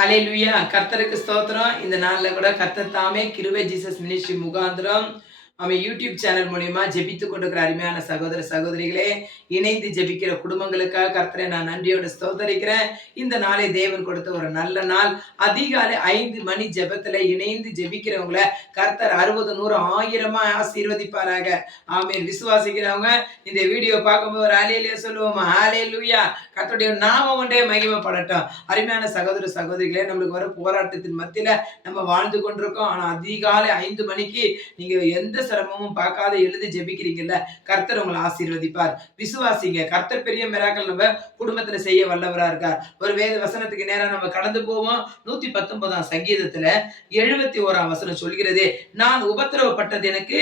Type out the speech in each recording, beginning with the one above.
அல்லேலூயா. கர்த்தருக்கு ஸ்தோத்திரம். இந்த நாள்ல கூட கர்த்தர் தாமே கிருபை ஜீசஸ் மினிஸ்ட்ரி முகாந்திரம் யூடியூப் சேனல் மூலியமா ஜெபித்துக் கொண்டிருக்கிற அருமையான சகோதர சகோதரிகளே, இணைந்து ஜெபிக்கிற குடும்பங்களுக்காக கர்த்தரை நான் நன்றியோடு ஸ்தோத்தரிக்கிறேன். இந்த நாளை தேவன் கொடுத்த ஒரு நல்ல நாள். அதிகாலை 5 மணி ஜெபத்துல இணைந்து ஜெபிக்கிறவங்கள கர்த்தர் 60, 100, 1000 ஆசீர்வதிப்பாராக. ஆமென். விசுவாசிக்கிறவங்க இந்த வீடியோ பார்க்கும்போது ஒரு ஹல்லேலூயா சொல்லுவோமா? ஹல்லேலூயா. கர்த்தருடைய நாமம் ஒன்றே மகிமைப்படட்டும். அருமையான சகோதர சகோதரிகளே, நம்மளுக்கு வர போராட்டத்தின் மத்தியில நம்ம வாழ்ந்து கொண்டிருக்கோம். ஆனா அதிகாலை 5 மணிக்கு நீங்க எந்த சிரமமும் பார்க்காத எழுதி ஜெபிக்கிறீங்கல்ல, கர்த்தர் உங்களை ஆசீர்வதிப்பார். விசுவாசிங்க. கர்த்தர் பெரிய மிராக்கிள் நம்ம குடும்பத்துல செய்ய வல்லவரா இருக்கார். ஒரு வேத வசனத்துக்கு நேரா நம்ம கடந்து போவோம். 119 சங்கீதத்துல 71 வசனம் சொல்கிறது, நான் உபத்திரவப்பட்டது எனக்கு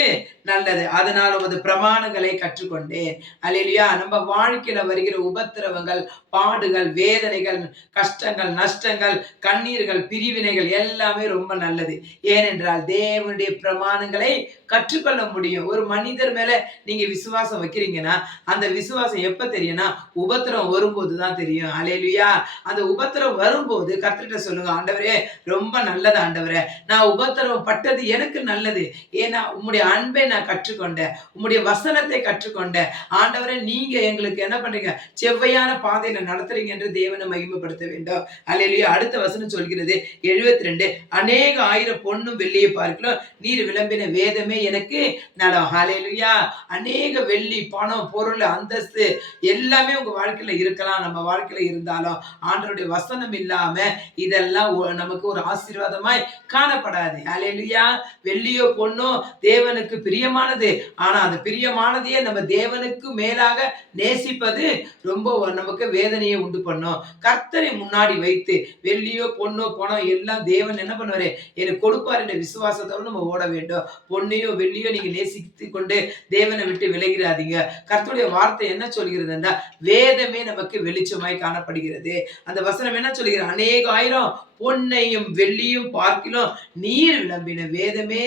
நல்லது, அதனால் உமது பிரமாணங்களை கற்றுக்கொண்டேன். அல்லேலூயா. நம்ம வாழ்க்கையில வருகிற உபத்திரவங்கள், பாடுகள், வேதனைகள், கஷ்டங்கள், நஷ்டங்கள், கண்ணீர்கள், பிரிவினைகள் எல்லாமே ரொம்ப நல்லது. ஏனென்றால் தேவனுடைய பிரமாணங்களை கற்றுக்கொள்ள முடியும். ஒரு மனிதர் மேல நீங்க விசுவாசம் வைக்கிறீங்கன்னா அந்த விசுவாசம் எப்ப தெரியும்னா உபத்திரம் வரும்போது தான் தெரியும். அல்லேலூயா. அந்த உபத்திரம் வரும்போது கர்த்தர்கிட்ட சொல்லுங்க, ஆண்டவரே ரொம்ப நல்லது ஆண்டவரே, நான் உபத்திரம் பட்டது எனக்கு நல்லது. ஏன்னா உம்முடைய அன்பை நான் கற்றுக்கொண்டேன், உம்முடைய வசனத்தை கற்றுக்கொண்டேன். ஆண்டவரே நீங்க எங்களுக்கு என்ன பண்றீங்க, செவ்வையான பாதையில நடத்துறீங்க என்று தேவனை மகிமைப்படுத்த வேண்டும். அல்லேலூயா. அடுத்த வசனம் சொல்கிறது 72, அநேக ஆயிரம் பொன்னும் வெள்ளியை பார்க்கலாம் நீர் விளம்பின வேதமே எனக்கு நலம். ஹல்லேலூயா. அநேக வெள்ளி, பணம், பொருள், அந்தஸ்து எல்லாமே உங்க வாழ்க்கையில இருக்கலாம். நம்ம வாழ்க்கையில இருந்தாலும் ஆண்டவருடைய வசனம் இல்லாம இதெல்லாம் நமக்கு ஒரு ஆசீர்வாதமாய் காணப்படாது. ஹல்லேலூயா. வெள்ளியோ பொண்ணோ தேவனுக்கு பிரியமானது. ஆனா அது பிரியமானதையே நம்ம தேவனுக்கு மேலாக நேசிப்பது ரொம்ப நமக்கு வேதனையை உண்டு பண்ணும். கர்த்தரை முன்னாடி வைத்து வெள்ளியோ பொண்ணோ பணம் எல்லாம் தேவன் என்ன பண்ணுவாரு, எனக்கு கொடுப்பார் என்ற விசுவாசத்தோடு நம்ம ஓட வேண்டும். பொன்னையோ வெள்ளியோ நீங்க நேசித்து கொண்டு தேவனை விட்டு விலகிறாதீங்க. கர்த்தருடைய வார்த்தை என்ன சொல்கிறது என்றால் வேதமே நமக்கு வெளிச்சமாய் காணப்படுகிறது. அந்த வசனம் என்ன சொல்கிறது, அநேக ஆயிரம் பொன்னையும் வெள்ளியும் பார்க்கிலும் நீர் விளம்பின வேதமே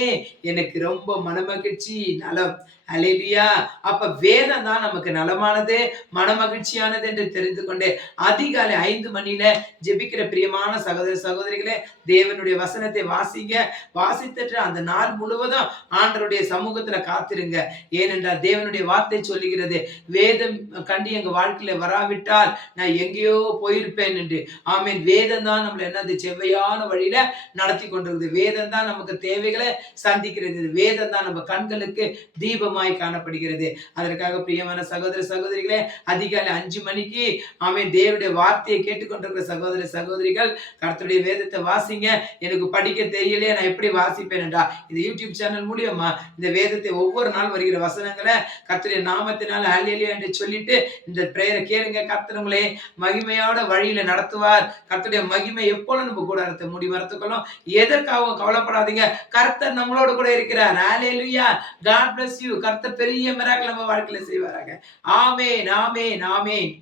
எனக்கு ரொம்ப மனமகிழ்ச்சி நலம். அல்லேலூயா. அப்ப வேதம் தான் நமக்கு நலமானது, மனமகிழ்ச்சியானது என்று தெரிந்து கொண்டு அதிகாலை 5 மணியில ஜெபிக்கிற பிரியமான சகோதர சகோதரிகளே, தேவனுடைய வசனத்தை வாசிங்க. வாசித்துட்டு அந்த நாள் முழுவதும் ஆண்டவருடைய சமூகத்துல காத்திருங்க. ஏனென்றால் தேவனுடைய வார்த்தை சொல்லுகிறது, வேதம் கண்டு எங்க வாழ்க்கையில வராவிட்டால் நான் எங்கேயோ போயிருப்பேன் என்று. ஆமீன். வேதம் தான் நம்மள என்னது செவ்வையான வழியில நடத்தி கொண்டிருக்குது. வேதம் தான் நமக்கு தேவைகளை சந்திக்கிறது. வேதம் தான் நம்ம கண்களுக்கு தீபமாய் காணப்படுகிறது. அதற்காக பிரியமான சகோதர சகோதரிகளே, அதிகாலை 5 மணிக்கு ஆமீன் தேவனுடைய வார்த்தையை கேட்டுக்கொண்டிருக்கிற சகோதர சகோதரிகள் கர்த்தருடைய வேதத்தை வாசிங்க. எனக்கு படிக்க தெரியலையே, நான் எப்படி வாசிப்பேன் என்றா இந்த யூடியூப் சேனல் மூலியமா இந்த வேதத்தை ஒவ்வொரு நாள் வருகிற வசனங்களை கர்த்தருடைய நாமத்தினால ஹல்லேலூயா என்று சொல்லிட்டு இந்த பிரேயரை கேளுங்க. கர்த்தர் உங்களை மகிமையோட வழியில நடத்துவார். கர்த்தருடைய மகிமை எப்பொழுதும் நம்ம கூட முடி மரத்துக்களும் எதற்காகவும் கவலைப்படாதீங்க. கர்த்தர் நம்மளோட கூட இருக்கிறார். ஹல்லேலூயா. God bless you. கர்த்தர் பெரிய மிராக்கிள் நம்ம வாழ்க்கையில செய்வாராக. ஆமென், ஆமென், ஆமென்.